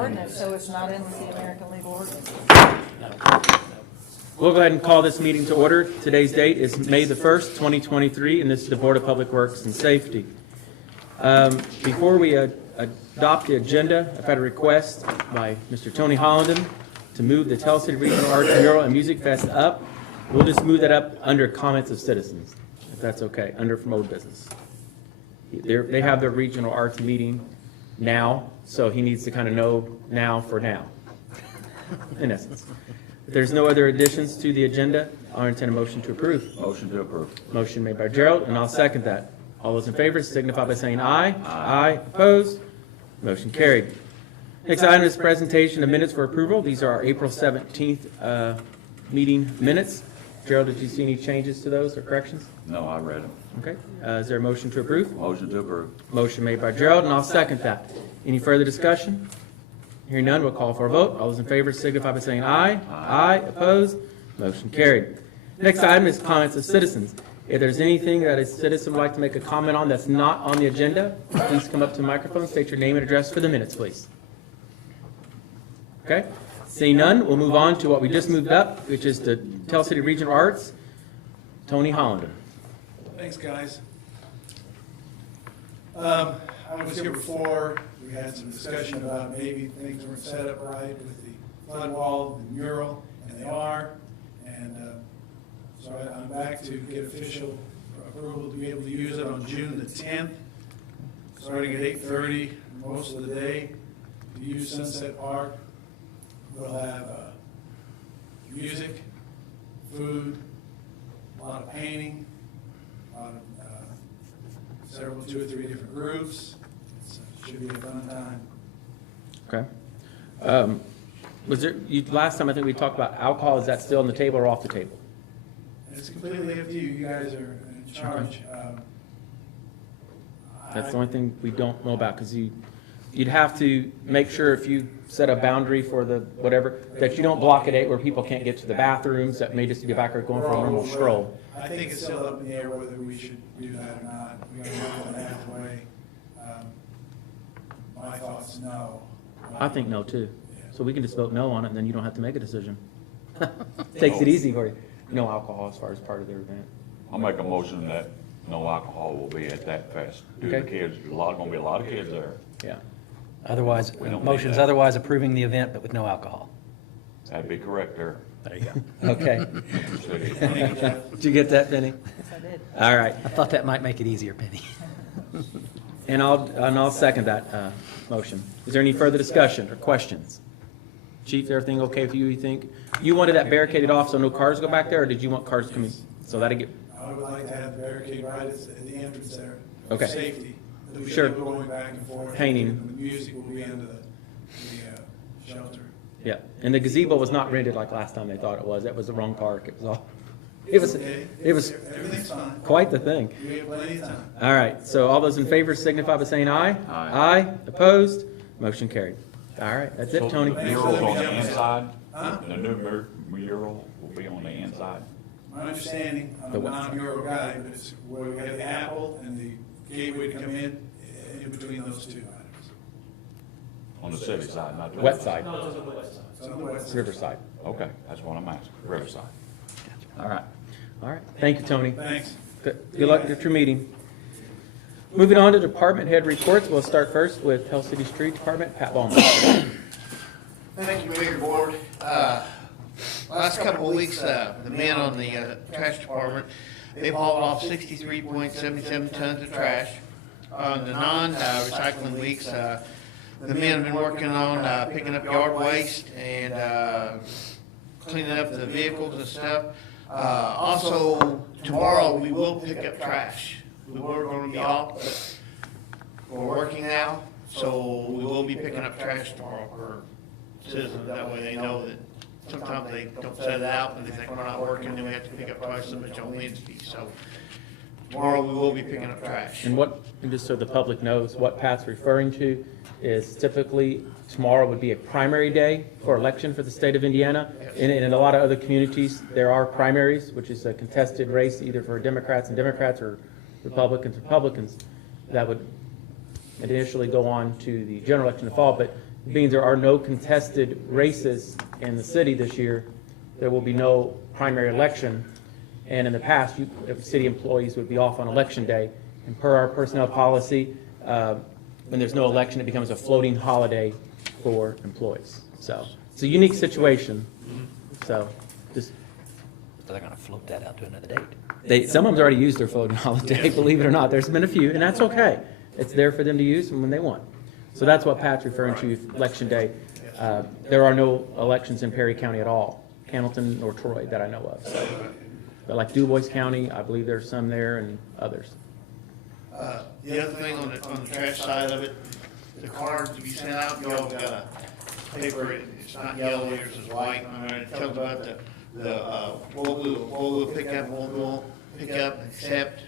ordinance, so it's not in the American Legal Ordinance. We'll go ahead and call this meeting to order. Today's date is May the 1st, 2023, and this is the Board of Public Works and Safety. Before we adopt the agenda, I've had a request by Mr. Tony Hollenden to move the Tell City Regional Arts Mural and Music Fest up. We'll just move that up under comments of citizens, if that's okay, under from old business. They have their regional arts meeting now, so he needs to kind of know now for now, in essence. If there's no other additions to the agenda, I'll entertain a motion to approve. Motion to approve. Motion made by Gerald, and I'll second that. All those in favor signify by saying aye. Aye. Opposed? Motion carried. Next item is presentation of minutes for approval. These are our April 17th meeting minutes. Gerald, did you see any changes to those or corrections? No, I read them. Okay. Is there a motion to approve? Motion to approve. Motion made by Gerald, and I'll second that. Any further discussion? Hearing none, we'll call for a vote. All those in favor signify by saying aye. Aye. Opposed? Motion carried. Next item is comments of citizens. If there's anything that a citizen would like to make a comment on that's not on the agenda, please come up to the microphone, state your name and address for the minutes, please. Okay? Seeing none, we'll move on to what we just moved up, which is the Tell City Regional Arts. Tony Hollander. Thanks, guys. I was here before. We had some discussion about maybe things weren't set up right with the flood wall, the mural, and they are. And so I'm back to get official approval to be able to use it on June the 10th, starting at 8:30 most of the day, to use Sunset Park. We'll have music, food, a lot of painting, a lot of several, 2 or 3 different groups. It should be a fun time. Okay. Was there, last time I think we talked about alcohol, is that still on the table or off the table? It's completely up to you. You guys are in charge. That's the only thing we don't know about, because you'd have to make sure if you set a boundary for the whatever, that you don't block it at where people can't get to the bathrooms, that may just be back there going for a normal stroll. I think it's still up in the air whether we should do that or not. We're going to work on it halfway. My thoughts, no. I think no too. Yeah. So we can just vote no on it, and then you don't have to make a decision. Takes it easy for you. No alcohol as far as part of their event. I'll make a motion that no alcohol will be at that fest. Due to Okay. kids, gonna be a lot of kids there. Yeah. Otherwise, We don't need motion's that. otherwise approving the event, but with no alcohol. That'd be correct there. There you go. Okay. Thank you, Jeff. Did you get that, Penny? Yes, I did. All right. I thought that might make it easier, Penny. And I'll second that motion. Is there any further discussion or questions? Chief, everything okay with you, you think? You wanted that barricaded off so no cars go back there, or did you want cars coming? So that'll get, I would like to have the barricade right at the entrance there. Okay. For safety. There'll be Sure. people going back and forth. Painting. And the music will be under the shelter. yeah. And the gazebo was not rented like last time they thought it was. That was the wrong park. It was all, it was Everything's fine. quite the thing. We have plenty of time. All right, so all those in favor signify by saying aye. Aye. Aye, opposed, motion carried. All right, that's it, So Tony. the mural's on the Thanks. inside? Huh? The new mural will be on the inside? My understanding, I'm The a what? non-Euro guy, but it's where we have the apple and the gateway to come in between those 2 items. On the city side, not the. West side, It's on the west side. Riverside. Okay, that's what I'm asking, Riverside. All right, all right. Thank you, Tony. Thanks. Good luck at your meeting. Moving on to department head reports, we'll start first with Hill City Street Department, Pat Ballmer. Thank you, Mayor Board. Last couple of weeks, the men on the trash department, they've hauled off 63.77 tons of trash. On the non-recycling weeks, the men have been working on picking up yard waste and cleaning up the vehicles and stuff. Also, tomorrow, we will pick up trash. We were going to be off, but we're working now, so we will be picking up trash tomorrow for citizens. That way they know that sometimes they don't set it out and they think we're not working, then we have to pick up twice as much on Wednesday. So tomorrow, we will be picking up trash. And what, and just so the public knows, what Pat's referring to is typically tomorrow would be a primary day for election for the state of Indiana. And in a lot of other communities, there are primaries, which is a contested race either for Democrats and Democrats or Republicans, that would initially go on to the general election in the fall. But being there are no contested races in the city this year, there will be no primary election. And in the past, city employees would be off on election day. And per our personnel policy, when there's no election, it becomes a floating holiday for employees. So it's a unique situation. So just, So they're gonna float that out to another date. some of them's already used their floating holiday, believe it or not. There's been a few, and that's okay. It's there for them to use when they want. So that's what Pat's referring to, election day. There are no elections in Perry County at all, Hamilton or Troy that I know of. So, but like DuBois County, I believe there's some there and others. The other thing on the trash side of it, the cards to be sent out, y'all got a paper, it's not yellow, yours is white, and it tells about what we'll pick up, what we won't pick up, accept,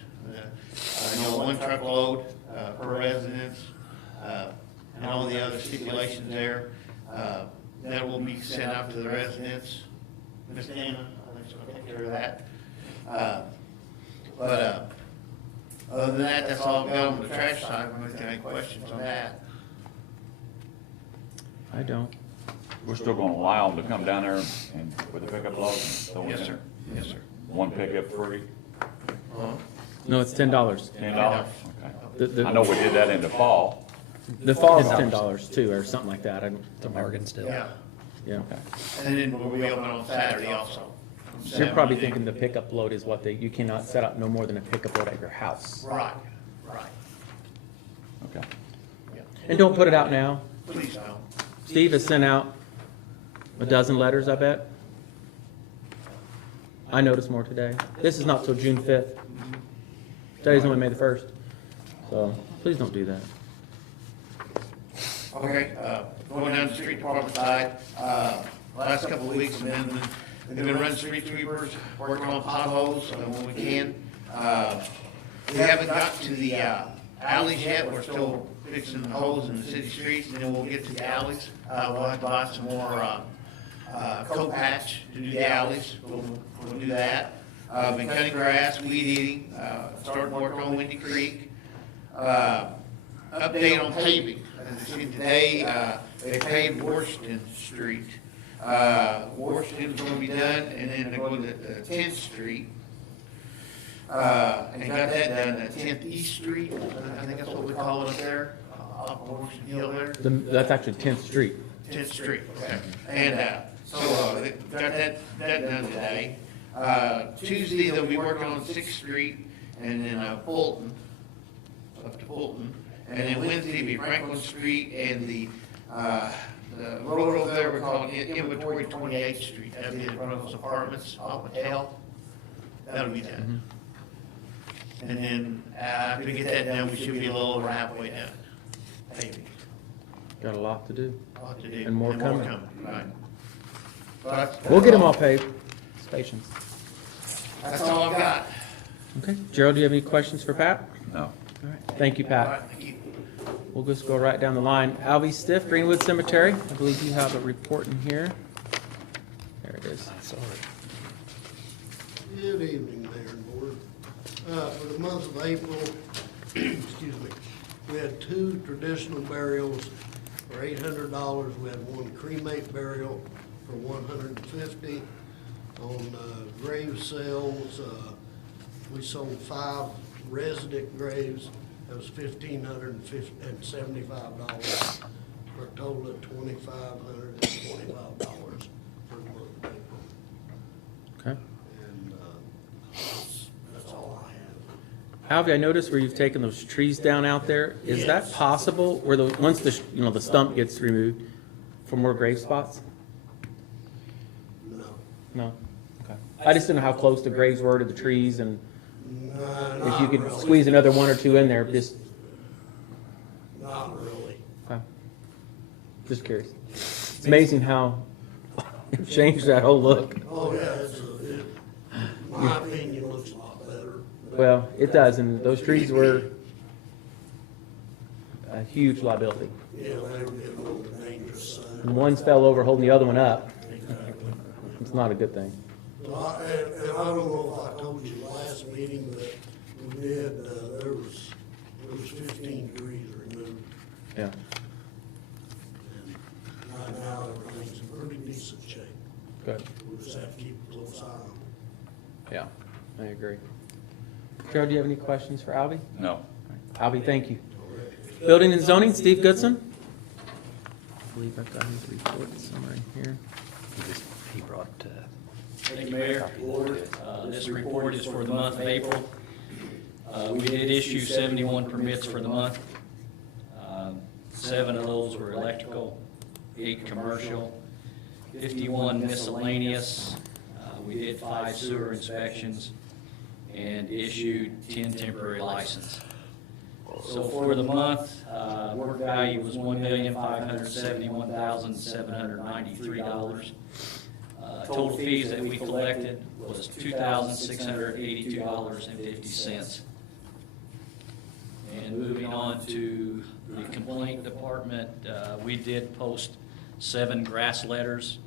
one truckload, per residence, and all the other stipulations there. That will be sent out to the residents. Ms. Anna, I think she's gonna take care of that. Other than that, that's all I've got on the trash side. If you have any questions on that? I don't. We're still gonna allow them to come down there and with a pickup load and throw it Yes, in. sir. Yes, sir. One pickup free, No, it's $10. $10? The- Okay. the- I know we did that in the fall. The fall is $10. $10 too, or something like that. I don't. It's a bargain still. Yeah. Yeah. And then we'll be open on Saturday also. So you're probably thinking the pickup load is what you cannot set up no more than a pickup load at your house. Right, right. Okay. Yeah. And don't put it out now. Please don't. Steve has sent out a dozen letters, I bet. I noticed more today. This is not till June 5th. Today's only May the 1st. So please don't do that. Okay, going down the street department side, last couple of weeks, they've been running street sweepers, working on potholes when we can. We haven't got to the alleys yet, we're still fixing the holes in the city streets, and then we'll get to the alleys. We'll have to buy some more coat patch to do the alleys, we'll do that. Been cutting grass, weed eating, starting work on Windy Creek. Update on paving. As you see today, they paved Washington Street. Washington's gonna be done, and then they're going to 10th Street. And got that done at 10th East Street, I think that's what we call it up there, off of Washington Hill there. That's actually 10th Street. 10th Street, okay. And, so, they got that done today. Tuesday, they'll be working on 6th Street, and then, Fulton, up to Fulton. And then Wednesday, it'll be Franklin Street and the road over there, we're calling it Inventory 28th Street. That'll be in front of those apartments off Mattel. That'll be done. And then, after we get that done, we should be a little over halfway done. Paving. Got a lot to do. Lot to do. And more coming. Right. But We'll get them all paved. It's patience. that's all I've got. Okay. Gerald, do you have any questions for Pat? No. All right. Thank you, All Pat. right, thank you. We'll just go right down the line. Alvy Stiff, Greenwood Cemetery. I believe you have a report in here. There it is. Good evening, Mayor and Board. For the month of April, excuse me, we had 2 traditional burials for $800. We had 1 cremate burial for $150. On grave sales, we sold 5 resident graves. That was $1,575 for a total of $2,525 for the month of April. Okay. And that's all I have. Alvy, I noticed where you've taken those trees down out there. Is that possible, where the, once the, the stump gets removed, for more grave spots? No. No? Okay. I just didn't know how close the graves were to the trees, and if you could squeeze another 1 or 2 in there, just, Not really. okay. Just curious. It's amazing how it changed that whole look. Oh, yeah, my opinion looks a lot better. Well, it does, and those trees were a huge liability. Yeah, they were getting on the dangerous side. And one fell over holding the other one up. It's not a good thing. So and I don't know if I told you last meeting that we did, there was 15 trees removed. Yeah. decent shape. Good. We'll just have to keep a close eye on it. Yeah, I agree. Joe, do you have any questions for Albie? No. Albie, thank you. Building and zoning, Steve Goodson. I believe I've got his report somewhere in here. He brought, Thank you, Mayor. This report is for the month of April. We did issue 71 permits for the month. 7 of those were electrical, 8 commercial, 51 miscellaneous. We did 5 sewer inspections and issued 10 temporary licenses. So for the month, work value was $1,571,793. Total fees that we collected was $2,682.50. And moving on to the complaint department, we did post 7 grass letters.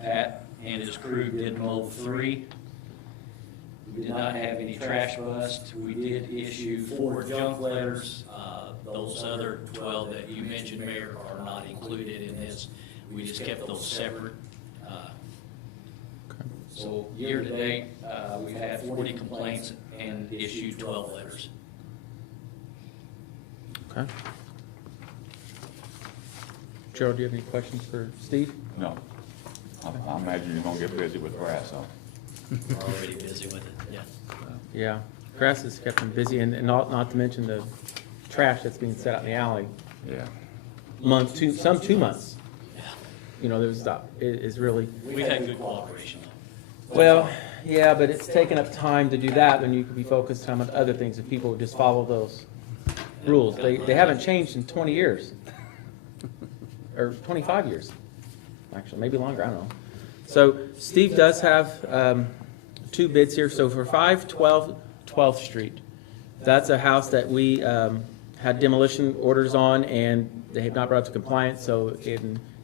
Pat and his crew did mow 3. We did not have any trash bust. We did issue 4 junk letters. Those other 12 that you mentioned, Mayor, are not included in this. We just kept those separate. So year-to-date, we've had 40 complaints and issued 12 letters. Okay. Joe, do you have any questions for Steve? No. I imagine you're gonna get busy with grass, so. We're already busy with it, yeah. Yeah, grass has kept him busy, and not to mention the trash that's being set out in the alley. Yeah. Month, 2 months. You know, there's, it is really, We've had good cooperation. well, yeah, but it's taken up time to do that when you could be focused on other things if people would just follow those rules. They haven't changed in 20 years. Or 25 years, actually, maybe longer, I don't know. So Steve does have 2 bids here. So for 512 12th Street, that's a house that we had demolition orders on, and they have not brought up to compliance, so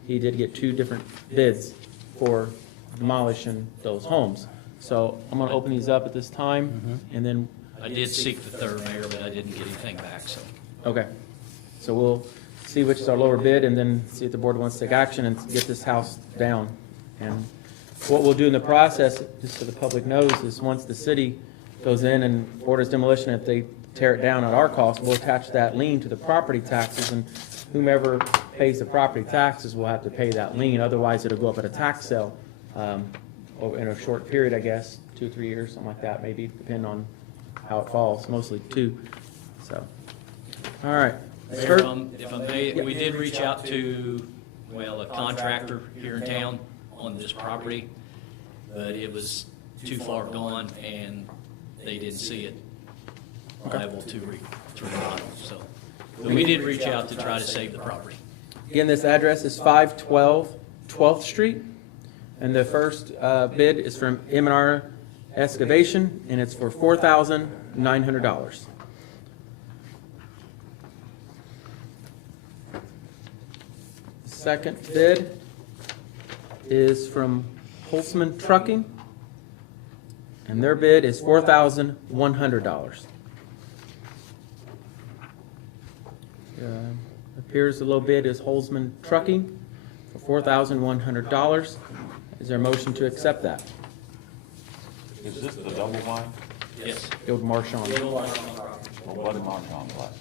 he did get 2 different bids for demolishing those homes. So I'm going to open these up at this time, and then, I did seek the 3rd, Mayor, but I didn't get anything back, so. okay. So we'll see which is our lower bid, and then see if the board wants to take action and get this house down. And what we'll do in the process, just so the public knows, is once the city goes in and orders demolition, if they tear it down at our cost, we'll attach that lien to the property taxes, and whomever pays the property taxes will have to pay that lien. Otherwise, it'll go up at a tax sale over in a short period, I guess, 2 or 3 years, something like that, maybe, depending on how it falls, mostly 2. So, all right. Mayor, if I may, we did reach out to, well, a contractor here in town on this property, but it was too far gone and they didn't see it liable to remodel, so. But we did reach out to try to save the property. Again, this address is 512 12th Street, and the first bid is from M&R Excavation, and it's for $4,900. Second bid is from Holtzman Trucking, and their bid is $4,100. Appears the low bid is Holtzman Trucking for $4,100. Is there a motion to accept that? Is this the double line? Yes. Field Marshon. Well, what am I on last?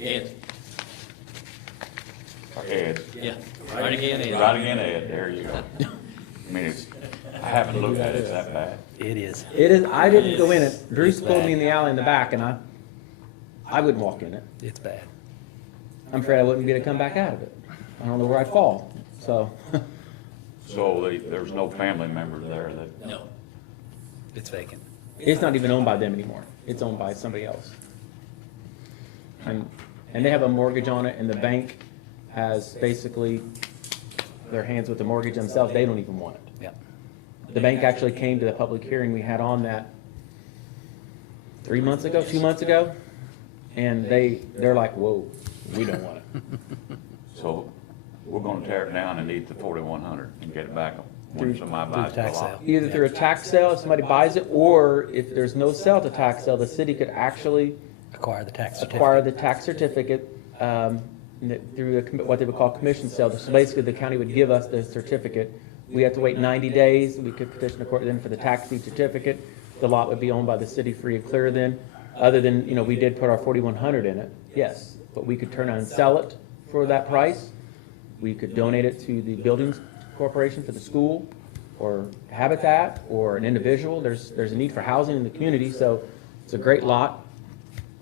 Ed, Ed. yeah, right again, Ed. Right again, Ed, there you go. I mean, I haven't looked at it, it's that bad. it is. It is, I didn't go in it. Bruce pulled me in the alley in the back, and I wouldn't walk in it. It's bad. I'm afraid I wouldn't be able to come back out of it. I don't know where I'd fall, so. So there's no family members there that, No, It's vacant. It's not even owned by them anymore. It's owned by somebody else. And they have a mortgage on it, and the bank has basically their hands with the mortgage themselves. They don't even want it. Yeah. The bank actually came to the public hearing we had on that 3 months ago, 2 months ago, and they're like, whoa, we don't want it. so we're gonna tear it down and need the 4,100 and get it back when somebody buys Through the tax lot. sale. Either through a tax sale, if somebody buys it, or if there's no sale to tax sale, the city could actually Acquire the tax certificate. acquire the tax certificate through what they would call commission sale. So basically, the county would give us the certificate. We have to wait 90 days. We could petition the court then for the tax deed certificate. The lot would be owned by the city free and clear then. Other than, we did put our 4,100 in it, yes. But we could turn around and sell it for that price. We could donate it to the buildings corporation for the school, or Habitat, or an individual. There's a need for housing in the community, so it's a great lot,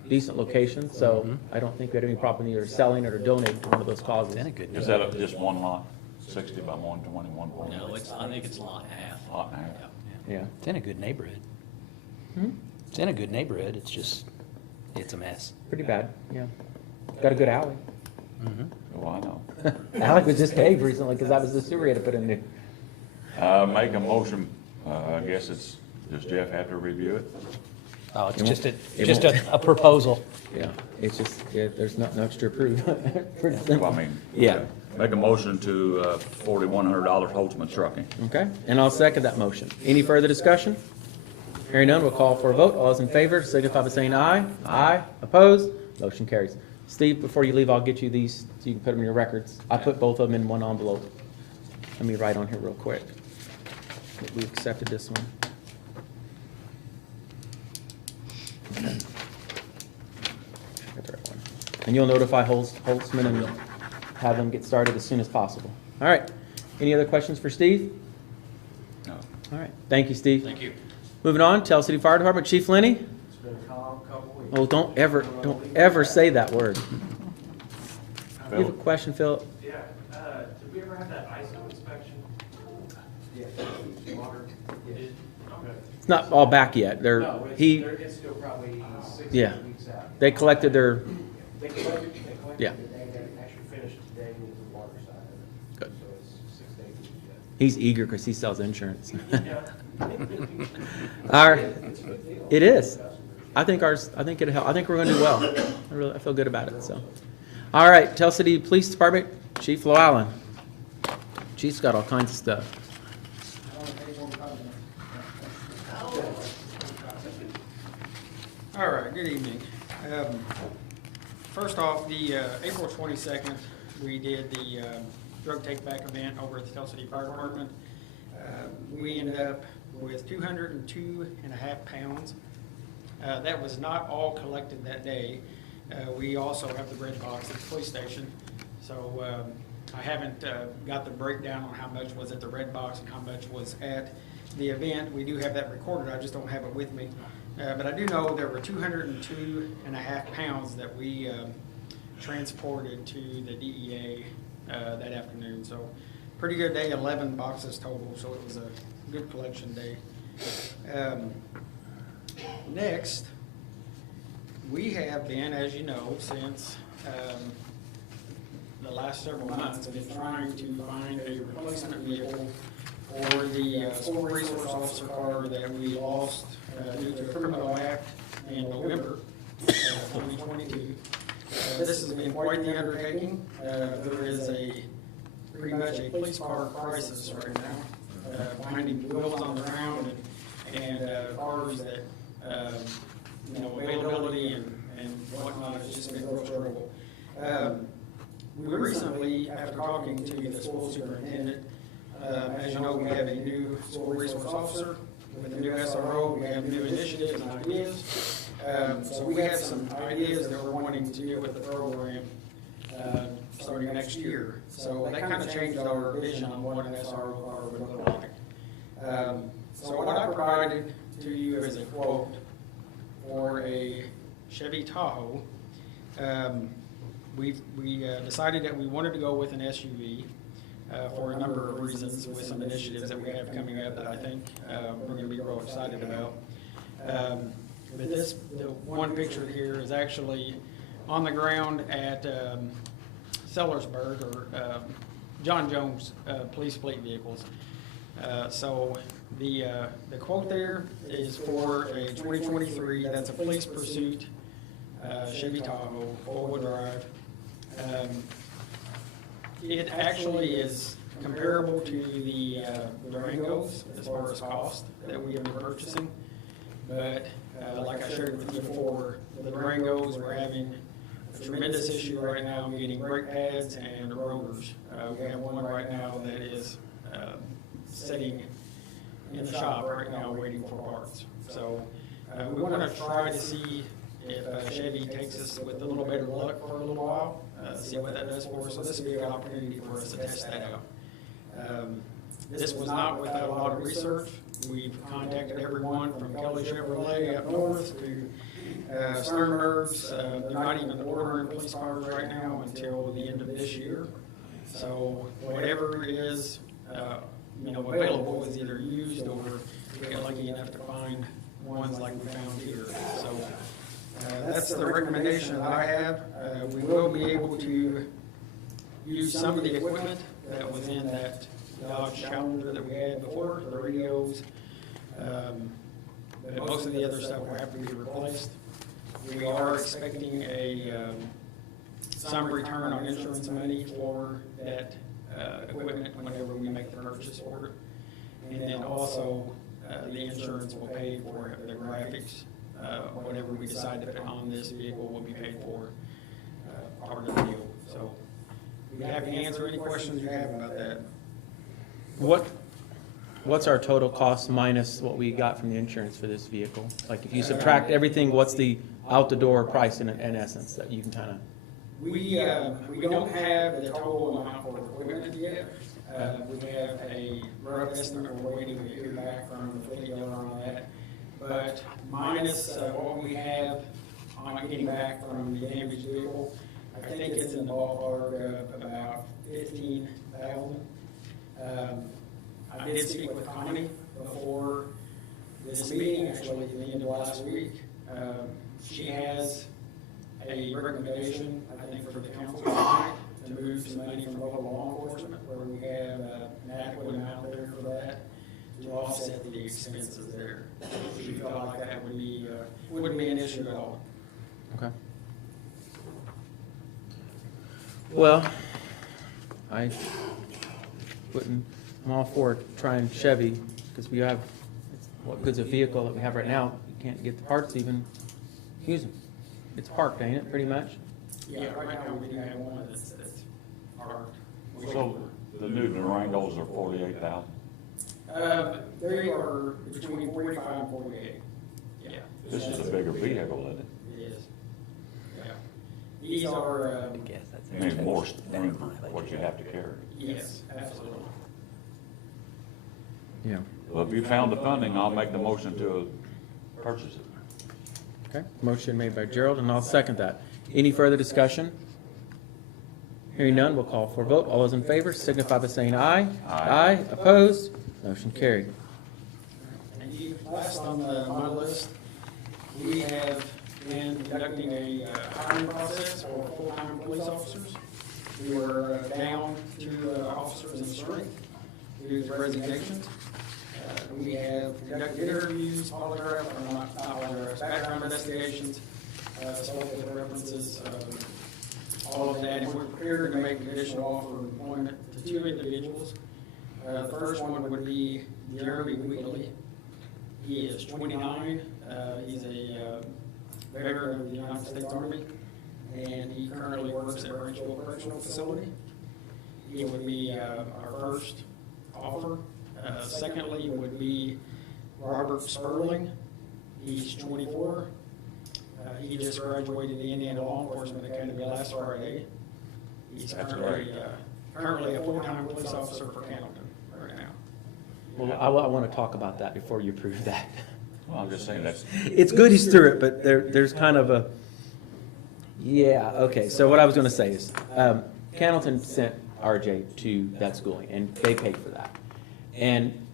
decent location, so I don't think we had any problem either selling it or donating to one of those causes. Then a good Is that just one lot, 60 by 120, 140? No, I think it's lot and a half. Lot and a half. Yeah. It's in a good neighborhood. Hmm? It's in a good neighborhood. It's just, it's a mess. Pretty bad, yeah. Got a good alley. Oh, I know. Alley was just paved recently because that was the sewer we had to put in there. Make a motion, I guess does Jeff have to review it? Oh, it's It just won't- a proposal. Yeah, it's just, there's not much to approve. Pretty simple. Well, I mean. Yeah. Make a motion to $4,100 Holtzman Trucking. Okay, and I'll second that motion. Any further discussion? Hearing none, we'll call for a vote. All those in favor signify by saying aye. Aye. Opposed? Motion carries. Steve, before you leave, I'll get you these so you can put them in your records. I put both of them in one envelope. Let me write on here real quick that we accepted this one. Okay. Got the right one. And you'll notify Holtzman and have them get started as soon as possible. All right. Any other questions for Steve? No. All right. Thank you, Steve. Thank you. Moving on, Tell City Fire Department, Chief Lenny. It's been a calm couple weeks. Oh, don't ever say that word. You have a question, Phil? Yeah, did we ever have that ISO inspection? Yeah. Water? Okay. It's not all back yet. No, it's still probably 6 Yeah. weeks out. They collected their, They collected Yeah. today, they actually finished today with the water side of it. Good. So it's 6 to 8 weeks yet. he's eager because he sells insurance. Yeah. Our, it is. I think it'll help. I think we're going to do well. I feel good about it, so. All right, Tell City Police Department, Chief Llewellyn. Chief's got all kinds of stuff. All right, good evening. First off, the April 22nd, we did the drug take-back event over at the Tell City Fire Department. We ended up with 202.5 pounds. That was not all collected that day. We also have the red box at the police station. So I haven't got the breakdown on how much was at the red box and how much was at the event. We do have that recorded, I just don't have it with me. But I do know there were 202.5 pounds that we transported to the DEA that afternoon. So pretty good day, 11 boxes total, so it was a good collection day. Next, we have been, as you know, since the last several months, been trying to find a replacement vehicle for the school resource officer car that we lost due to a criminal act in November 2022. This has been quite the undertaking. There is pretty much a police car crisis right now, finding wheels on the ground and cars that, availability and whatnot has just been a real struggle. We recently, after talking to the school superintendent, as you know, we have a new school resource officer with a new SRO. We have new initiatives and ideas. So we have some ideas that we're wanting to do with the program starting next year. So that kind of changed our vision on what an SRO would look like. So what I provided to you is a quote for a Chevy Tahoe. We decided that we wanted to go with an SUV for a number of reasons, with some initiatives that we have coming up that I think we're going to be real excited about. But the one picture here is actually on the ground at Sellersburg, or John Jones police fleet vehicles. So the quote there is for a 2023, that's a police pursuit Chevy Tahoe, four-wheel drive. It actually is comparable to the Durangos as far as cost that we have been purchasing. But like I shared with you before, the Durangos were having a tremendous issue right now getting brake pads and rotors. We have one right now that is sitting in the shop right now waiting for parts. So we want to try to see if Chevy takes us with a little better luck for a little while, see what that does for us. So this would be a good opportunity for us to test that out. This was not without a lot of research. We've contacted everyone from Kelly Chevrolet up north to Sternberg's. They're not even ordering police cars right now until the end of this year. So whatever is available is either used or we get lucky enough to find ones like we found here. So that's the recommendation that I have. We will be able to use some of the equipment that was in that Dodge Challenger that we had before, the radios, but most of the other stuff will have to be replaced. We are expecting some return on insurance money for that equipment whenever we make the purchase order. And then also, the insurance will pay for the graphics. Whatever we decide to put on this vehicle will be paid for part of the deal. So we have to answer any questions you have about that. What's our total cost minus what we got from the insurance for this vehicle? Like if you subtract everything, what's the out the door price in essence that you can kind of? We don't have the total amount for equipment yet. We have a rough estimate. We're waiting to hear back from the fleet dealer on that. But minus what we have on getting back from the damaged vehicle, I think it's in the ballpark of about $15,000. I did speak with Connie before this meeting, actually at the end of last week. She has a recommendation, I think, for the council tonight to move some money from local law enforcement, where we have an adequate amount there for that to offset the expenses there. She felt like that wouldn't be an issue at all. Okay. Well, I'm all for trying Chevy because we have what good's a vehicle that we have right now. You can't get the parts even use them. It's parked, ain't it? Pretty much. Yeah, right now we do have one that's parked. So the new Durangos are 48,000. They are between 45 and 48. Yeah. This is a bigger vehicle, isn't it? It is. Yeah. These are, I mean, more than what you have to carry. yes, absolutely. Yeah. Well, if you found the funding, I'll make the motion to purchase it. Okay. Motion made by Gerald, and I'll second that. Any further discussion? Hearing none, we'll call for a vote. All those in favor signify by saying aye. Aye. Opposed? Motion carried. And you, last on my list, we have been conducting a hiring process for full-time police officers. We were down 2 officers in strength due to resignations. We have conducted interviews, polygraphs, background investigations, spoken with references, all of that, and we're prepared to make an additional offer of employment to 2 individuals. The first one would be Jeremy Wheatley. He is 29. He's a veteran of the United States Army, and he currently works at Branchville Correctional Facility. He would be our first offer. Secondly would be Robert Sperling. He's 24. He just graduated the Indiana Law Enforcement Academy last Friday. He's currently a full-time police officer for Camden right now. Well, I want to talk about that before you approve that. Well, I'm just saying that's, It's good he's through it, but there's kind of a, yeah, okay. So what I was going to say is, Cannleton sent RJ to that schooling, and they paid for that. And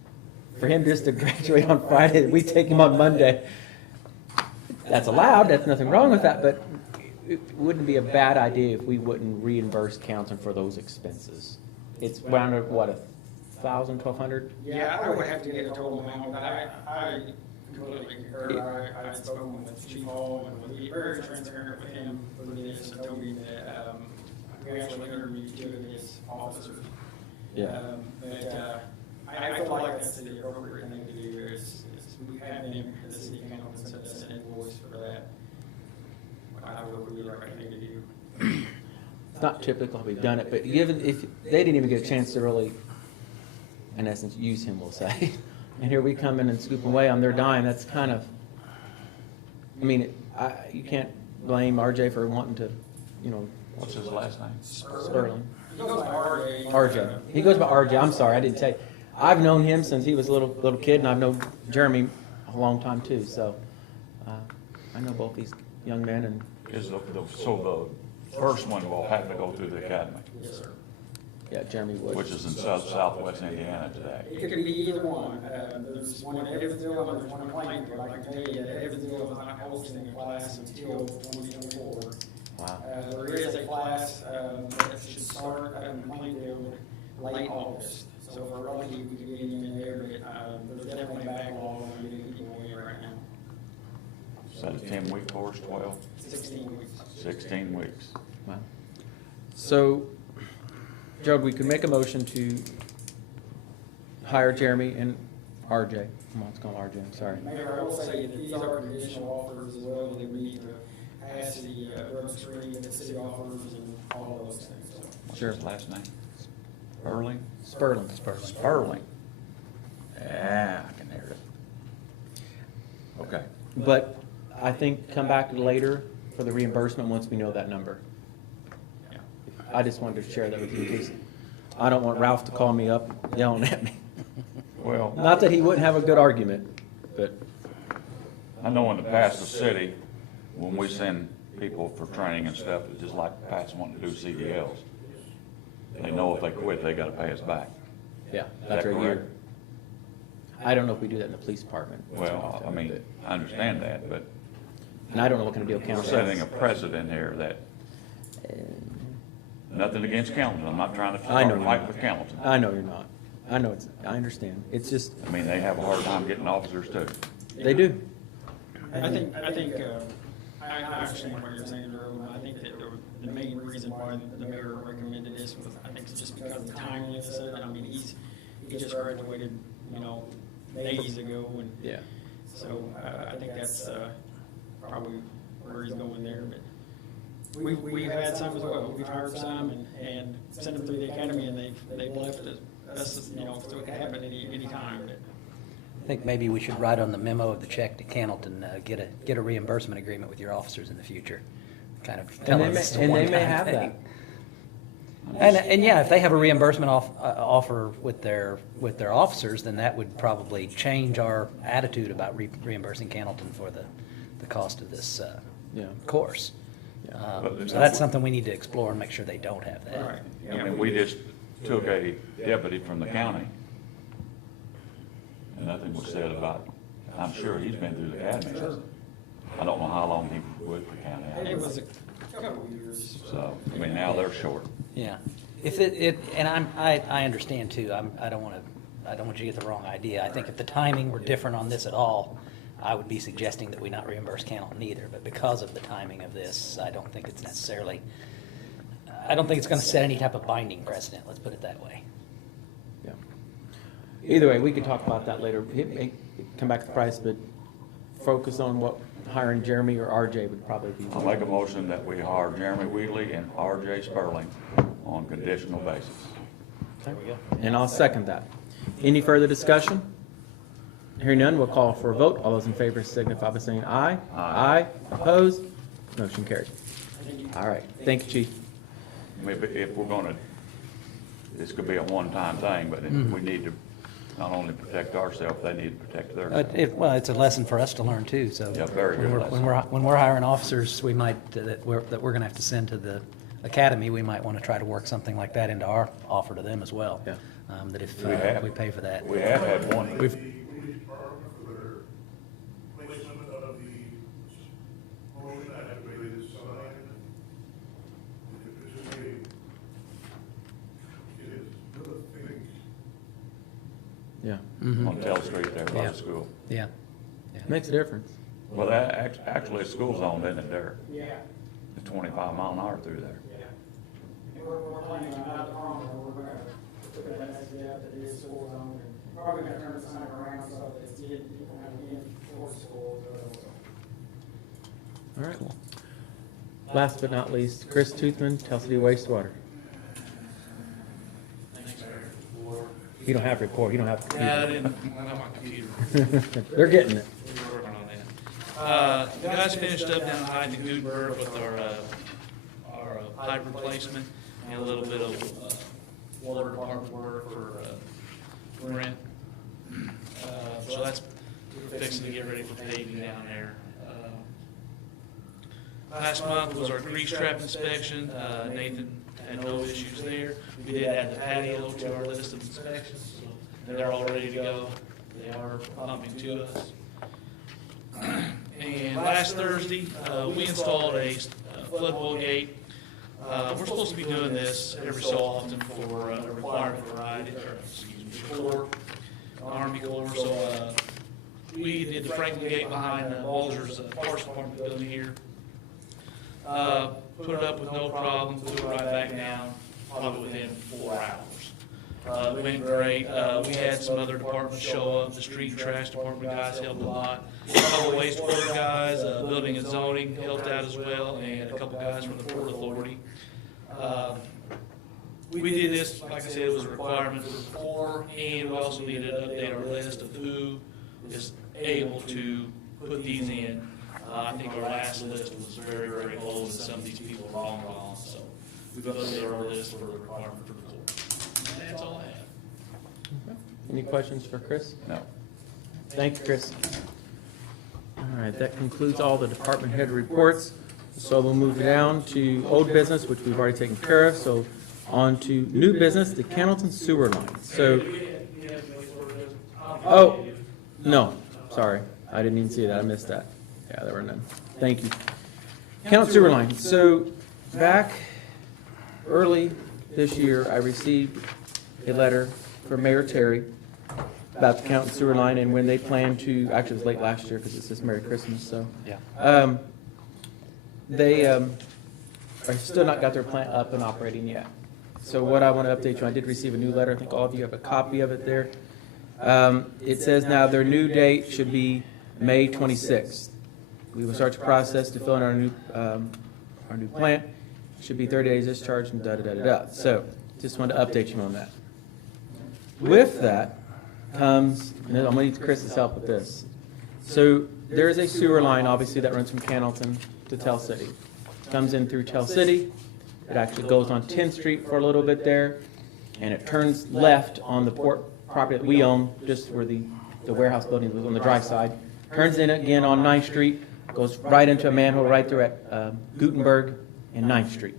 for him just to graduate on Friday, we take him on Monday, that's allowed, that's nothing wrong with that, but it wouldn't be a bad idea if we wouldn't reimburse Cannleton for those expenses. It's around, what, 1,000, 1,200? Yeah, I would have to get a total amount, but I completely concur. I had spoken with Chief Hall and was very transparent with him for this, and told me that we actually interviewed 2 of his officers. Yeah. But I feel like that's the appropriate thing to do is we have him, the city council, send us an invoice for that. I will be the right thing to do. It's not typical we've done it, but given, if, they didn't even get a chance to really, in essence, use him, we'll say. And here we come in and scoop away on their dime, that's kind of, I mean, you can't blame RJ for wanting to, you know, What's his last name? Sperling. He goes by RJ. RJ. He goes by RJ, I'm sorry, I didn't say. I've known him since he was a little kid, and I've known Jeremy a long time too, so, I know both these young men, and, So the first one will have to go through the academy, Yes, sir. yeah, Jeremy Woods. which is in southwest Indiana today. It could be either one. There's one in Evansville and there's one in Plainfield. I can tell you that Evansville is not hosting a class until 2024. Wow. There is a class that should start in Plainfield late August. So if we're lucky, we could get him in there, but there's definitely a backlog on getting people in right now. Is that a 10-week course, 12? 16 weeks. 16 weeks. Wow. So, Gerald, we could make a motion to hire Jeremy and RJ. Come on, let's call him RJ, I'm sorry. Mayor, I will say that these are conditional offers as well, that we need to pass the drug screen that the city offers and all of those things. So, What's Sure. his last name? Erling? Sperling. Sperling. Yeah, I can hear it. Okay. But I think come back later for the reimbursement once we know that number. Yeah. I just wanted to share that with you because I don't want Ralph to call me up yelling at me. Well, Not that he wouldn't have a good argument, but I know in the past, the city, when we send people for training and stuff, it's just like Pat's wanting to do CDLs. They know if they quit, they gotta pay us back. yeah, Is that after a year. correct? I don't know if we do that in the police department. Well, I mean, I understand that, but And I don't know what kind of deal we're council setting a is. precedent here that, nothing against Hamilton, I'm not trying to I know start a you're fight not. with Hamilton. I know you're not. I know I understand. It's just, I mean, they have a hard time getting officers too. they do. I think, I understand what you're saying, Drew, and I think that the main reason why the mayor recommended this was, I think it's just because of the timeliness of it. I mean, he just graduated, days ago, and Yeah. so, I think that's, probably where he's going there, but we've had some as well. We've hired some and sent them through the academy, and they've left us, so it can happen any time, but. I think maybe we should write on the memo of the check to Cannleton, get a reimbursement agreement with your officers in the future. Kind of tell And them it's a they may one-time have thing. that. And yeah, if they have a reimbursement offer with their officers, then that would probably change our attitude about reimbursing Cannleton for the cost of this Yeah. course. But So that's something we need to explore and make sure they don't have that. Right. I mean, we just took a deputy from the county, and nothing was said about, I'm sure he's been through the academy. I don't know how long he was with the county. It was a couple of years. So, I mean, now they're short. Yeah, if and I understand too. I don't want you to get the wrong idea. I think if the timing were different on this at all, I would be suggesting that we not reimburse Cannleton either. But because of the timing of this, I don't think it's necessarily. I don't think it's going to set any type of binding precedent. Let's put it that way. Yeah. Either way, we could talk about that later. Come back to the price, but focus on what hiring Jeremy or RJ would probably be. I'll make a motion that we hire Jeremy Wheatley and RJ Sperling on conditional basis. There we go. And I'll second that. Any further discussion? Hearing none, we'll call for a vote. All those in favor signify by saying aye. Aye. Opposed? Motion carried. All right. Thank you, Chief. Maybe if we're gonna, this could be a one-time thing, but we need to not only protect ourselves, they need to protect themselves. Well, it's a lesson for us to learn too. So Yeah, very good lesson. when we're hiring officers, we might that we're going to have to send to the academy. We might want to try to work something like that into our offer to them as well. Yeah. That if We have. we pay for that. We have had one. We've, Police department for their placement of the motion activated sign. If it's just a, it is another thing. yeah. On Tell Street there by Yeah. the school. Yeah. Makes a difference. Well, that, actually, a school zone, isn't it, there? Yeah, It's 25 mile an hour through there. yeah. And we're planning on not the wrong, we're gonna put that message out that it is school zone, and probably gonna turn the sign around so that it's getting people coming in for school. All right. last but not least, Chris Toothman, Tell City Wastewater. Thanks, Mayor. You don't have a report, you don't have Yeah, I to. didn't, I'm on my computer. They're getting it. We're working on that. The guys finished up down Hyde and Gutenberg with our pipe replacement and a little bit of water department work for Brent. So that's, we're fixing to get ready for paving down there. Last month was our grease trap inspection. Nathan had no issues there. We did add the patio to our list of inspections, so they're all ready to go. They are pumping to us. And last Thursday, we installed a flood wall gate. We're supposed to be doing this every so often for a requirement for Corps, Army Corps. So we did the Franklin Gate behind Balzer's Parks Department building here. Put it up with no problem, put it right back down, probably within 4 hours. It went great. We had some other departments show up. The street and trash department guys helped a lot. A couple wastewater guys, building and zoning helped out as well, and a couple guys from the Port Authority. We did this, like I said, it was a requirement for the Corps, and we also needed to update our list of who is able to put these in. I think our last list was very, very old, and some of these people are long gone, so we've updated our list for the requirement for the Corps. And that's all I have. Any questions for Chris? No. Thank you, Chris. All right, that concludes all the department head reports. So we'll move down to old business, which we've already taken care of. So on to new business, the Cannleton sewer line. So, oh, no, sorry. I didn't even see that. I missed that. Yeah, there were none. Thank you. Cannleton sewer line. So back early this year, I received a letter from Mayor Terry about the Cannleton sewer line and when they plan to, actually it was late last year because it says Merry Christmas, so. Yeah. They are still not got their plant up and operating yet. So what I want to update you, I did receive a new letter. I think all of you have a copy of it there. It says now their new date should be May 26th. We will start the process to fill in our new plant. Should be 30 days discharge and da-da-da-da-da. So just wanted to update you on that. With that comes, and I'm going to need Chris's help with this. So there is a sewer line, obviously, that runs from Cannleton to Tell City. Comes in through Tell City. It actually goes on 10th Street for a little bit there, and it turns left on the port property that we own, just where the warehouse building was on the dry side. Turns in again on 9th Street, goes right into a manhole right there at Gutenberg and 9th Street.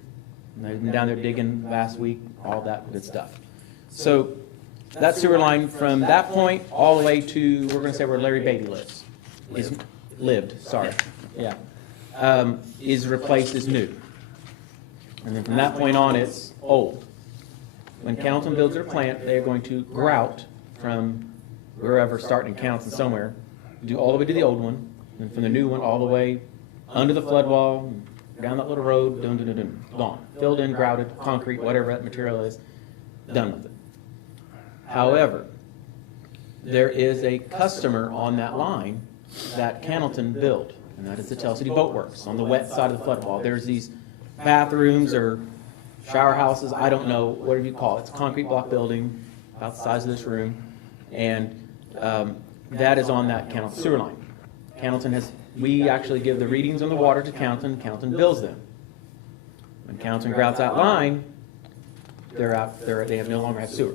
And I've been down there digging last week, all that good stuff. So that sewer line from that point all the way to, we're going to say where Larry Beatty lives. Is replaced as new. And then from that point on, it's old. When Cannleton builds their plant, they're going to grout from wherever, starting in Cannleton somewhere, do all the way to the old one, and from the new one all the way under the flood wall, down that little road, gone. Filled in, grouted, concrete, whatever that material is, done with it. However, there is a customer on that line that Cannleton built, and that is the Tell City Boat Works on the wet side of the flood wall. There's these bathrooms or shower houses, I don't know, whatever you call it. It's a concrete block building about the size of this room, and that is on that Cannleton sewer line. Cannleton has, we actually give the readings on the water to Cannleton. Cannleton bills them. When Cannleton grouts that line, they no longer have sewer.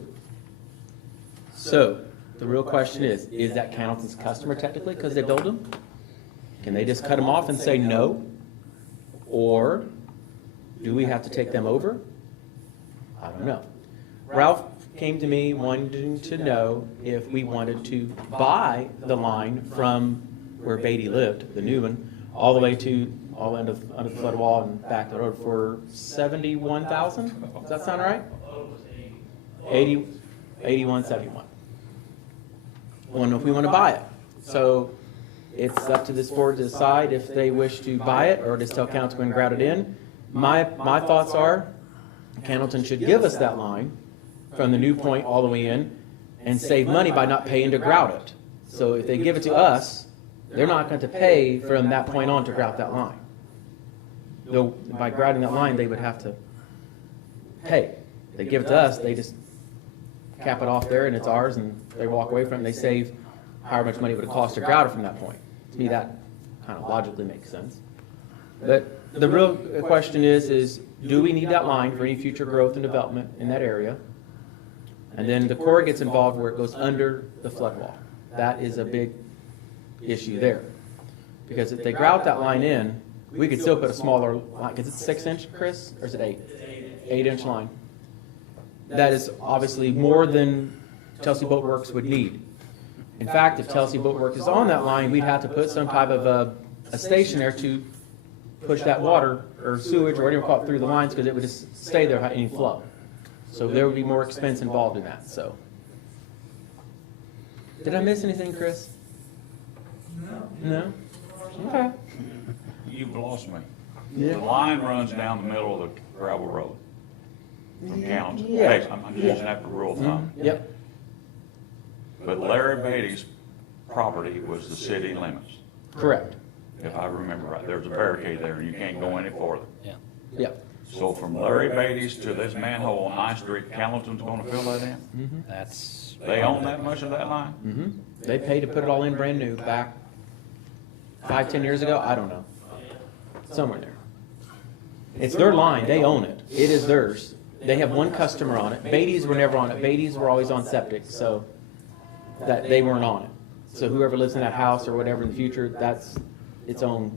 So the real question is that Cannleton's customer technically because they build them? Can they just cut them off and say no? Or do we have to take them over? I don't know. Ralph came to me wanting to know if we wanted to buy the line from where Beatty lived, the new one, all the way to all under the flood wall and back the road for $71,000. Does that sound right? 81.71. I don't know if we want to buy it. So it's up to this board to decide if they wish to buy it or just tell Cannleton to go and grout it in. My thoughts are Cannleton should give us that line from the new point all the way in and save money by not paying to grout it. So if they give it to us, they're not going to pay from that point on to grout that line. though by grouting that line, they would have to pay. They give it to us, they just cap it off there and it's ours and they walk away from it and they save however much money it would cost to grout it from that point. To me, that kind of logically makes sense. But the real question is do we need that line for any future growth and development in that area? And then the Corps gets involved where it goes under the flood wall. That is a big issue there. Because if they grout that line in, we could still put a smaller line. Is it 6-inch, Chris, or is it 8? 8-inch line. That is obviously more than Chelsea Boat Works would need. In fact, if Chelsea Boat Works is on that line, we'd have to put some type of a station there to push that water or sewage or whatever you call it through the lines, because it would just stay there without any flow. So there would be more expense involved in that. So, did I miss anything, Chris? No. Okay. You've lost me. Yeah. The line runs down the middle of the gravel road. From Counts. Yeah. Hey, I'm using that for rule of thumb. Yep. But Larry Beatty's property was the city limits, Correct. if I remember right. There's a barricade there and you can't go any further. Yeah. Yep. So from Larry Beatty's to this manhole on 9th Street, Callington's gonna fill that in? That's. They own that much of that line? Mm-hmm. They paid to put it all in brand new back 5-10 years ago. I don't know. Somewhere there. It's their line. They own it. It is theirs. They have one customer on it. Beatty's were never on it. Beatty's were always on septic, so that they weren't on it. So whoever lives in that house or whatever in the future, that's its own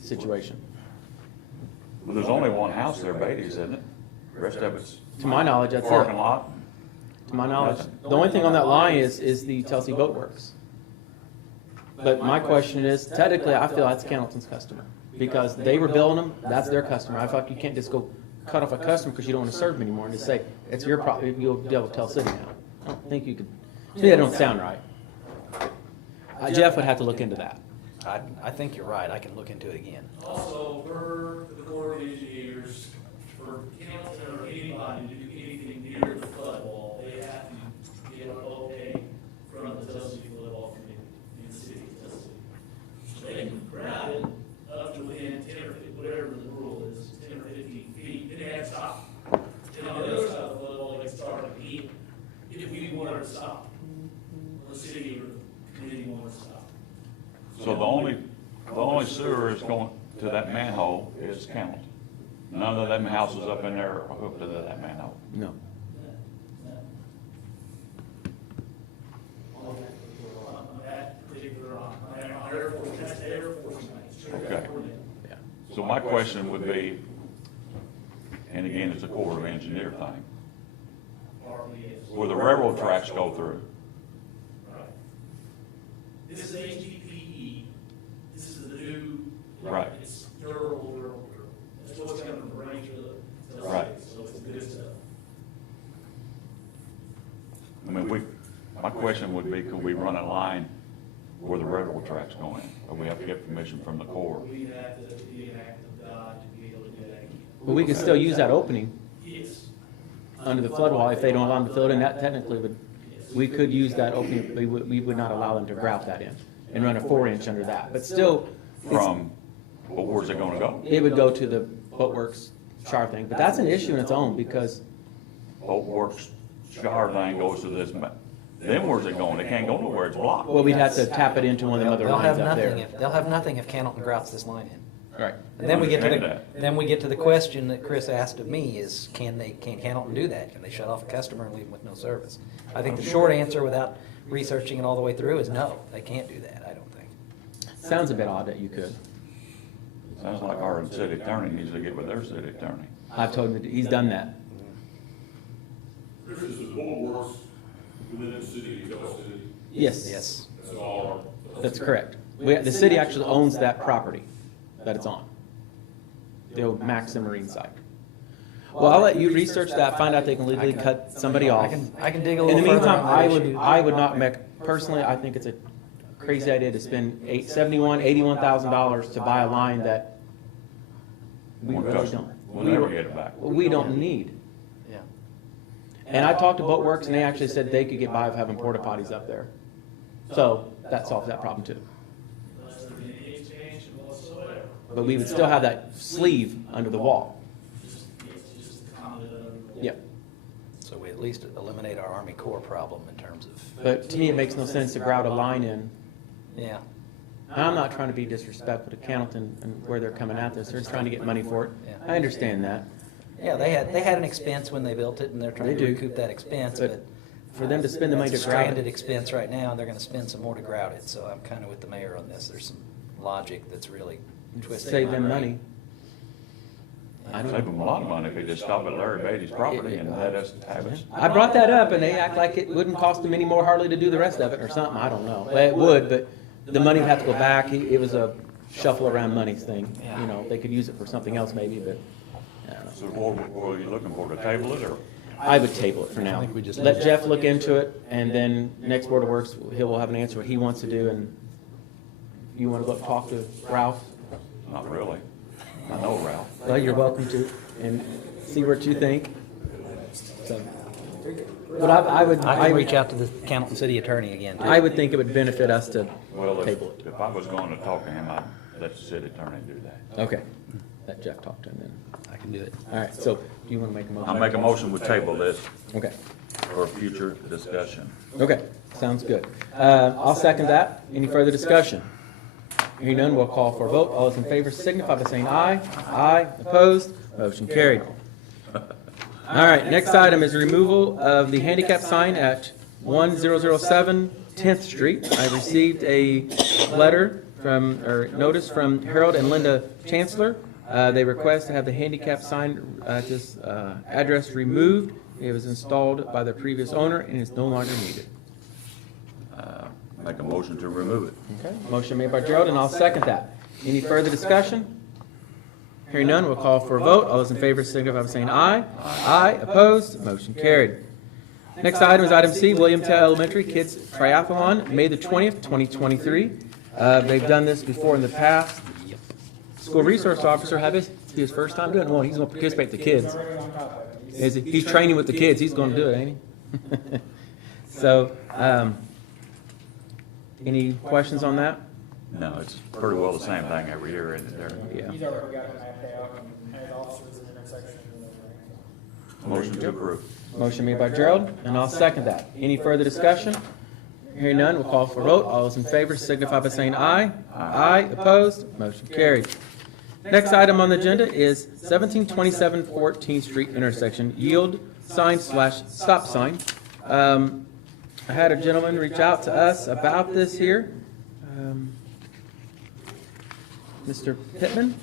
situation. Well, there's only one house there, Beatty's, isn't it? The rest of it's To my knowledge, that's parking it. lot. To my knowledge. The only thing on that line is the Chelsea Boat Works. But my question is, technically, I feel that's Cannleton's customer. Because they were billing them, that's their customer. I feel like you can't just go cut off a customer because you don't want to serve them anymore and just say, it's your property, you'll be able to tell City now. I don't think you could, to me, that don't sound right. Jeff would have to look into that. I think you're right. I can look into it again. Also, per the Corps of Engineers, for council or anybody to do anything near the flood wall, they have to get an okay from the Tennessee Flood Wall Committee in the city of Tennessee. So they can grout it up to within 10 or 15, whatever the rule is, 10 or 15 feet, then they have to stop. And on the other side of the flood wall, they can start again, if we wanted to stop. Or the city or the committee wanted to stop. So the only sewer is going to that manhole is Cannleton. None of them houses up in there are hooked to that manhole. No. That particular, on Air Force, that's Air Force Base. Okay. So my question would be, and again, it's a Corps of Engineer thing, where the railroad tracks go through. Right. This is HDPE, this is the new. Right. It's durable. That's what's coming from the range of the. Right. So it's good stuff. I mean, my question would be, could we run a line where the railroad tracks go in? Or we have to get permission from the Corps? We have to be an act of God to be able to do that again. But we could still use that opening Yes. under the flood wall if they don't allow them to fill it in. That technically would, we could use that opening, we would not allow them to grout that in and run a 4-inch under that. But still, From, well, where's it gonna go? it would go to the Boatworks char thing. But that's an issue in its own because Boat Works shower thing goes to this, then where's it going? It can't go nowhere, it's blocked. well, we'd have to tap it into one of the other They'll have lines up nothing there. if, they'll have nothing if Cannleton grouts this line in. Right. And then we get to Understand then we get to the question that Chris asked of me is, can Cannleton do that? Can they shut off a customer and leave them with no service? I think the short answer without researching it all the way through is no, they can't do that, I don't think. Sounds a bit odd that you could. Sounds like our city attorney needs to get with their city attorney. I've told him that he's done that. Chris, is the Boat Works within the city of Tell City? Yes. Yes. That's all. That's correct. The city actually owns that property that it's on. The old Maxim Marine site. Well, I'll let you research that, find out they can legally cut somebody off. I can dig a In little the further meantime, on that issue. I would not make, personally, I think it's a crazy idea to spend $81,000 to buy a line that we One really customer. don't. We'll never get it back. We don't need. Yeah. And I talked to Boatworks and they actually said they could get by with having porta potties up there. So that solves that problem too. Unless there's any expansion whatsoever. but we would still have that sleeve under the wall. Yeah. So we at least eliminate our Army Corps problem in terms of, But to me, it makes no sense to grout a line in. yeah. And I'm not trying to be disrespectful to Cannleton and where they're coming at this. They're trying to get money for it. Yeah. I understand that. Yeah, they had an expense when they built it, and they're trying They to do. recoup that expense, But but for them to spend the money it's to a grout stranded it, expense right now, and they're gonna spend some more to grout it, so I'm kinda with the mayor on this. There's some logic that's really twisted. save them my brain. money. I don't Save them a lot of money if they just stop at Larry Beatty's property and let us have it. I brought that up, and they act like it wouldn't cost them any more hardly to do the rest of it or something. I don't know. Well, it would, but the money would have to go back. It was a shuffle around money thing. You know, they could use it for something else maybe, but I don't know. So what are you looking for, to table it, or? I would table it for now. think we just- Let Jeff look into it, and then next Board of Works, he will have an answer what he wants to do, and you want to go talk to Ralph? Not really. I know Ralph. Well, you're welcome to, and see what you think. So, but I would, I can reach out to the Cannleton City Attorney again, too. I would think it would benefit us to Well, table it. if I was going to talk to him, I'd let the city attorney do that. Okay, let Jeff talk to him then. I can do it. All right, so do you want to make a motion? I'll make a motion with table this Okay, for future discussion. okay, sounds good. I'll second that. Any further discussion? Hearing none, we'll call for a vote. All those in favor signify by saying aye. Aye, opposed, motion carried. All right, next item is removal of the handicap sign at 1007 10th Street. I received a letter from, or notice from Harold and Linda Chancellor. They request to have the handicap sign at this address removed. It was installed by the previous owner and is no longer needed. Make a motion to remove it. Okay, motion made by Gerald, and I'll second that. Any further discussion? Hearing none, we'll call for a vote. All those in favor signify by saying aye. Aye, opposed, motion carried. Next item is item C, William Tell Elementary Kids Triathlon, May the 20th, 2023. They've done this before in the past. School resource officer, have his, be his first time doing it? Well, he's going to participate with the kids. Is he? He's training with the kids. He's going to do it, ain't he? So, any questions on that? No, it's pretty well the same thing every year, isn't it, Derek? Yeah. He's already got it mapped out and has officers in the intersection. Motion to approve. Motion made by Gerald, and I'll second that. Any further discussion? Hearing none, we'll call for a vote. All those in favor signify by saying aye. Aye, opposed, motion carried. Next item on the agenda is 1727 14th Street intersection, yield sign / stop sign. I had a gentleman reach out to us about this here. Mr. Pittman?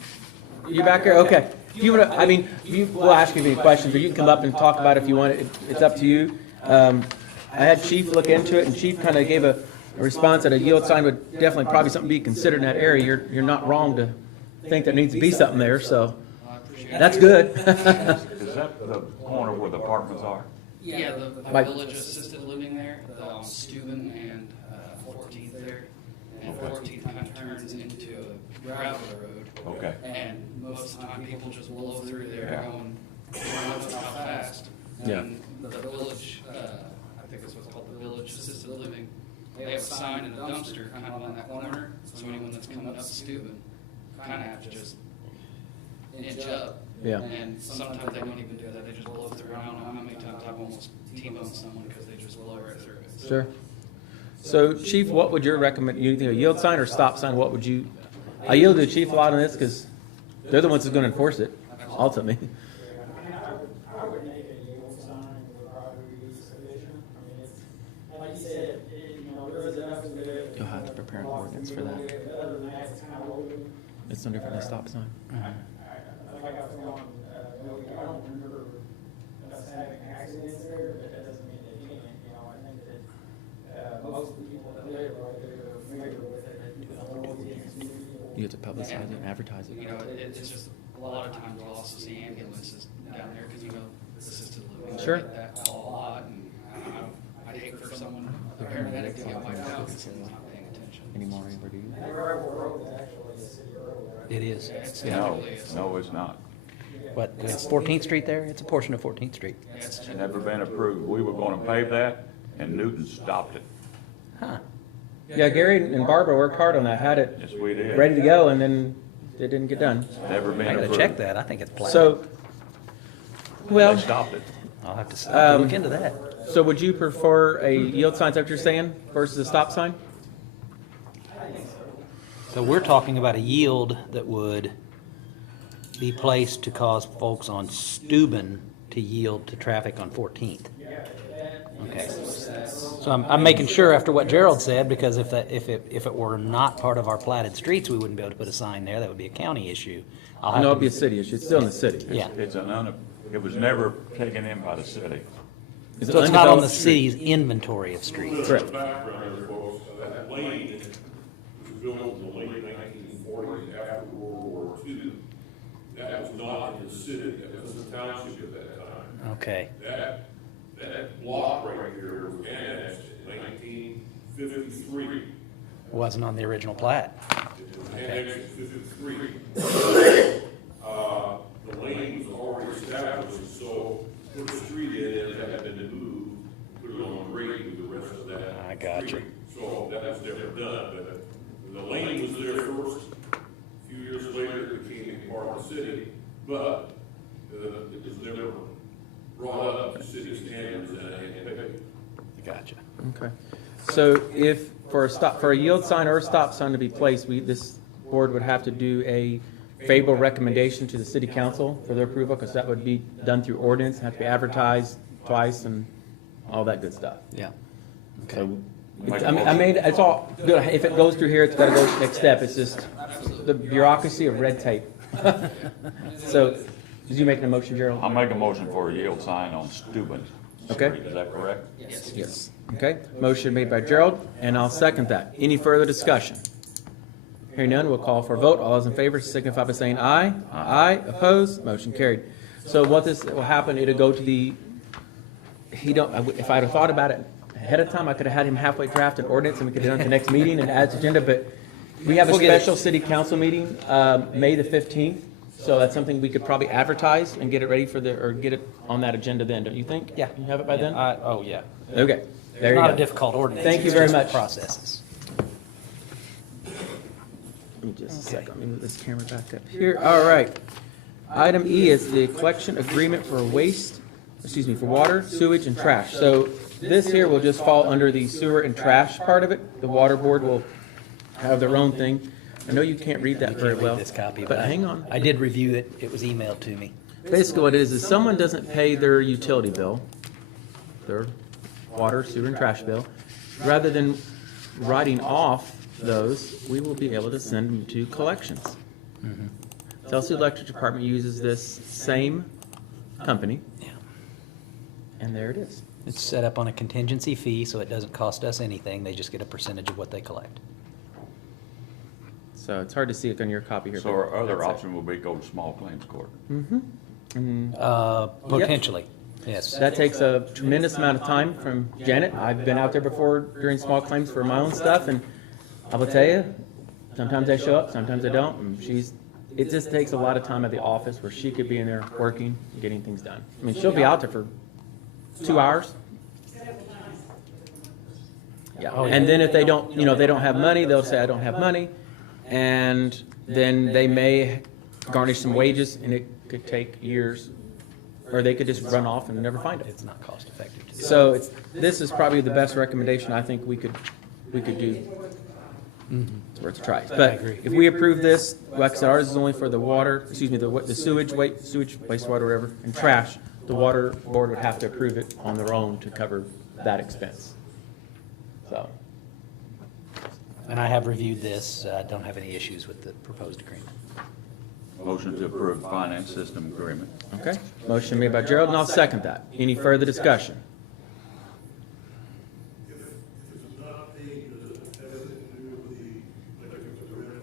You back here? Okay. If you want to, I mean, we'll ask you any questions, or you can come up and talk about it if you want. It's up to you. I had Chief look into it, and Chief kind of gave a response that a yield sign would definitely probably something to be considered in that area. You're not wrong to think there needs to be something there, so that's good. Is that the corner where the apartments are? Yeah, the Mike. village assisted living there, on Steuben and 14th there. And 14th kind of turns into a gravel road. Okay. And most of the time, people just blow through there Yeah. going, how fast. Yeah. And the village, I think it's what's called the village assisted living, they have a sign and a dumpster kind of on that corner. So anyone that's coming up Steuben kind of have to just inch up. Yeah. And sometimes they don't even do that, they just blow through. I don't know how many times I've almost T-boned someone because they just blow right through it. Sure. So, Chief, what would your recommend, you think a yield sign or stop sign, what would you, I yield to the chief a lot on this because they're the ones who's going to enforce it, ultimately. I would make a yield sign would probably be sufficient. I mean, it's, and like you said, there is enough to do it. You'll have to prepare an ordinance for that. But other than that, it's kind of open. It's no different than a stop sign. Like I was going, I don't remember us having accidents there, but that doesn't mean that you can't, I think that, most of the people that live right there are familiar with it. You have to publicize it and advertise it. It's just, a lot of times we'll also see ambulances down there, because assisted living. Sure. They get that call a lot, and I'd hate for someone, a paramedic to get wiped out because someone's not paying attention. Anymore, anybody do you? It is. It's No, technically, it's, no, it's not. What, it's 14th Street there? It's a portion of 14th Street. it's Never been approved. We were going to pave that, and Newton stopped it. Huh. Yeah, Gary and Barbara worked hard on that, had it Yes, we did. ready to go, and then it didn't get done. Never been I gotta approved. check that. I think it's platted. So, well, They stopped it. I'll have to look into that. so would you prefer a yield sign, is that what you're saying, versus a stop sign? So we're talking about a yield that would be placed to cause folks on Steuben to yield to traffic on 14th. Okay. So I'm making sure after what Gerald said, because if it were not part of our platted streets, we wouldn't be able to put a sign there. That would be a county issue. I'll have No, to- it'd be a city issue, it's still in the city. Yeah. It was never taken in by the city. It's So it's not on the undeveloped street. city's inventory of streets. Correct. Background here, folks, that lane was built in the late 1940s after World War II. That was not in the city, that was the township at that time. Okay. That block right here was annexed in 1953. Wasn't on the original plat. Annexed in 53. The lane was already established, so put the street in, it had been moved, put it on grade with the rest of that. I got you. street. So that was never done, but the lane was there first. A few years later, it became part of the city, but it was never brought up to city standards and paid. Gotcha. Okay. So if, for a yield sign or a stop sign to be placed, this board would have to do a favorable recommendation to the city council for their approval, because that would be done through ordinance, have to be advertised twice and all that good stuff. Yeah. Okay. So, it's all good. If it goes through here, it's gotta go to the next step. It's just the bureaucracy of red tape. So, did you make a motion, Gerald? I'll make a motion for a yield sign on Steuben Okay. Street. Is that correct? Yes. Okay, motion made by Gerald, and I'll second that. Any further discussion? Hearing none, we'll call for a vote. All those in favor signify by saying aye. Aye. Opposed? Motion carried. So what this will happen, it'll go to the, if I'd have thought about it ahead of time, I could have had him halfway draft an ordinance and we could have done it the next meeting and add to agenda, but we have a We'll get it. special city council meeting, May the 15th. So that's something we could probably advertise and get it ready or get it on that agenda then, don't you think? Yeah. You have it by then? Oh, yeah. Okay, there It's you not go. a difficult ordinance. Thank you It's very just much. Processes. Give me just a second, let me move this camera back up here. All right. Item E is the collection agreement for for water, sewage, and trash. So this here will just fall under the sewer and trash part of it. The water board will have their own thing. I know you can't read that You very can't read well, this copy, but I- hang on. I did review it. It was emailed to me. Basically what it is someone doesn't pay their utility bill, their water, sewer, and trash bill, rather than writing off those, we will be able to send them to collections. Telsey Electric Department uses this same company, Yeah. and there it is. It's set up on a contingency fee, so it doesn't cost us anything. They just get a percentage of what they collect. So it's hard to see it on your copy here. So but our other that's it. option will be go to small claims court. Potentially, yes. That takes a tremendous amount of time from Janet. I've been out there before during small claims for my own stuff, and I will tell you, sometimes I show up, sometimes I don't. And it just takes a lot of time at the office where she could be in there working, getting things done. I mean, she'll be out there for 2 hours. Yeah, Oh, yeah. and then if they don't, they don't have money, they'll say, I don't have money. And then they may garnish some wages, and it could take years, or they could just run off and never find it. It's not cost effective to do. So this is probably the best recommendation I think we could do. It's worth a try. But agree. if we approve this, like I said, ours is only for the water, the sewage, wastewater, whatever, and trash. The water board would have to approve it on their own to cover that expense. So, And I have reviewed this. Don't have any issues with the proposed agreement. Motion to approve finance system agreement. okay. Motion made by Gerald, and I'll second that. Any further discussion? If it's not paid, does it have anything to do with the electric grid?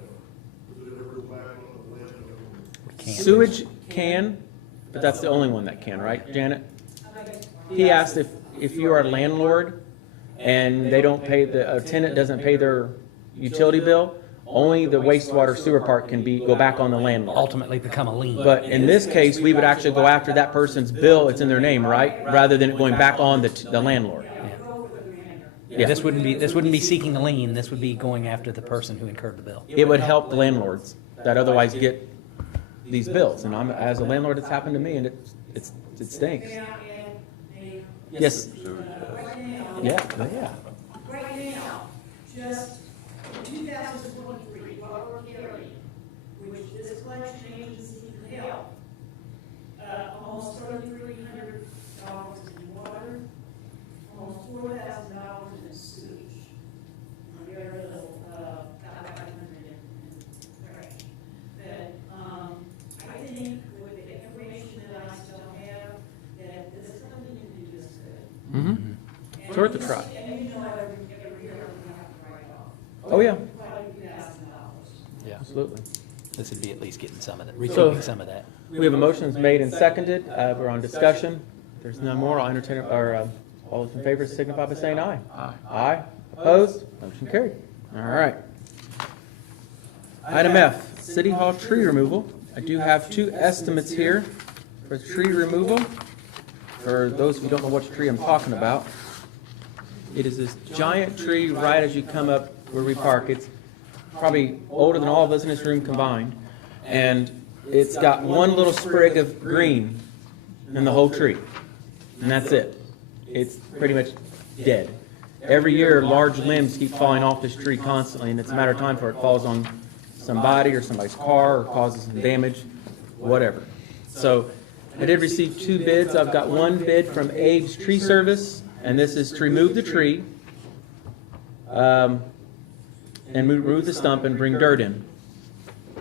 Does it ever go back on the landowner? We can't- Sewage can, but that's the only one that can, right, Janet? He asked if you are a landlord and they don't pay, a tenant doesn't pay their utility bill, only the wastewater sewer part can go back on the landlord. Ultimately become a lien. But in this case, we would actually go after that person's bill, it's in their name, right? Rather than it going back on the landlord. Yeah, this wouldn't be seeking a lien. This would be going after the person who incurred the bill. It would help the landlords. that otherwise get these bills. And I'm, as a landlord, it's happened to me, and it stinks. Yes. Yeah, yeah. Right now, just in 2023, Butler County, which this collection agency can help, almost $3,300 in water, almost $4,000 in sewage. And very little, about 500 in trash. But, I think with the information that I still have, that this company can do this good. Mm-hmm. It's worth a try. And you know, every year we have to write off. Oh, yeah. Probably $2,000. Yeah, Absolutely. this would be at least getting some of that, So- recouping some of that. We have a motion that's made and seconded. We're on discussion. If there's no more, I'll entertain, or, all those in favor signify by saying aye. Aye. Aye. Opposed? Motion carried. All right. Item F, City Hall tree removal. I do have two estimates here for tree removal. For those who don't know which tree I'm talking about, it is this giant tree right as you come up where we park. It's probably older than all of us in this room combined. And it's got one little sprig of green in the whole tree. And that's it. It's pretty much dead. Every year, large limbs keep falling off this tree constantly, and it's a matter of time before it falls on somebody or somebody's car or causes some damage, whatever. So I did receive two bids. I've got one bid from Abe's Tree Service, and this is to remove the tree and remove the stump and bring dirt in.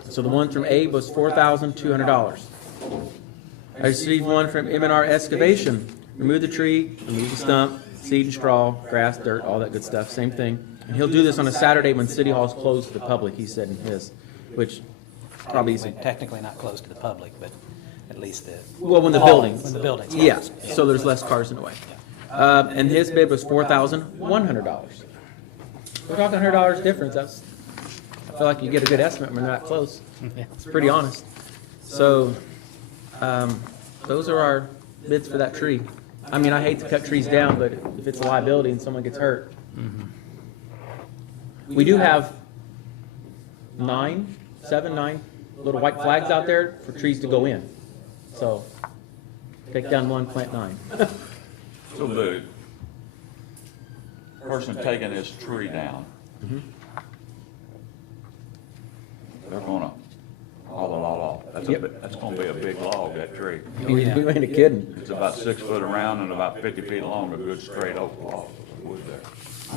So the one from Abe was $4,200. I received one from M&R Excavation. Remove the tree, remove the stump, seed and straw, grass, dirt, all that good stuff, same thing. And he'll do this on a Saturday when City Hall's closed to the public, he said in his, which probably isn't. Technically not closed to the public, but at least the. Well, when the hall- buildings. When the buildings. Yeah, so there's less cars in the way. And his bid was $4,100. We're talking $100 difference. That's, I feel like you get a good estimate when they're not close. It's pretty honest. So, those are our bids for that tree. I mean, I hate to cut trees down, but if it's a liability and someone gets hurt. We do have 9 little white flags out there for trees to go in. So, take down one, plant 9. So the person taking this tree down, they're gonna haul the log off. That's gonna be a big log, that tree. We ain't kidding. It's about 6 foot around and about 50 feet long, a good straight oak log, wood there.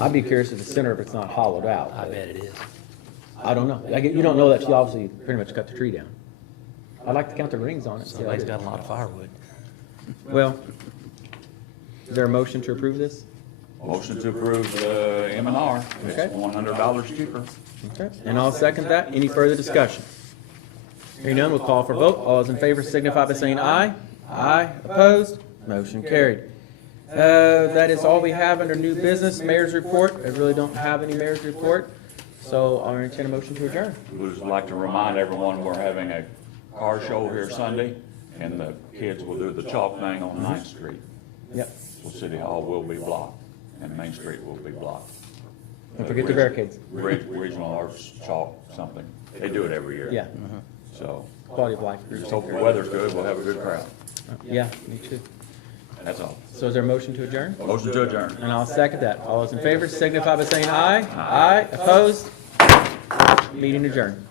I'd be curious if the center of it's not hollowed out. I bet it is. I don't know. You don't know that she obviously pretty much cut the tree down. I'd like to count the rings on it. see how Somebody's it got is. a lot of firewood. Well, is there a motion to approve this? Motion to approve the M&R. It's Okay. $100 cheaper. Okay, and I'll second that. Any further discussion? Hearing none, we'll call for vote. All those in favor signify by saying aye. Aye. Opposed? Motion carried. That is all we have under new business, mayor's report. I really don't have any mayor's report, so I'll entertain a motion to adjourn. We would just like to remind everyone we're having a car show here Sunday, and the kids will do the chalk thing on 9th Street. Yep. So City Hall will be blocked, and Main Street will be blocked. Don't forget the barricades. Regional Arts Chalk something. They do it every year. Yeah, So, quality of life. just hope the weather's good, we'll have a good crowd. Yeah, me too. That's all. So is there a motion to adjourn? Motion to adjourn. And I'll second that. All those in favor signify by saying aye. Aye. Opposed? Meeting adjourned.